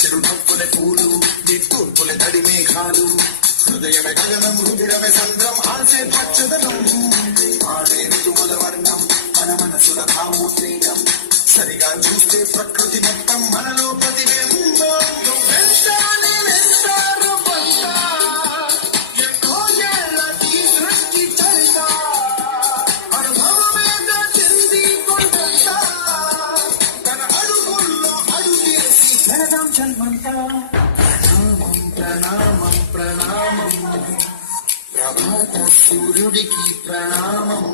చెరునొప్పులే పూలు నీ తూర్పులే తడి మేఘాలు హృదయమే గగనం హృదయమే సంద్రం ఆసే పచ్చదనం ఆడే ఋతువుల వర్ణం మన మనసుల భావోద్వేగం సరిగా చూస్తే ప్రకృతి మొత్తం మనలో ప్రతిబింబం జన్మంతా ప్రణామం ప్రణామం ప్రణామం ప్రభాత సూర్యుడికి ప్రణామం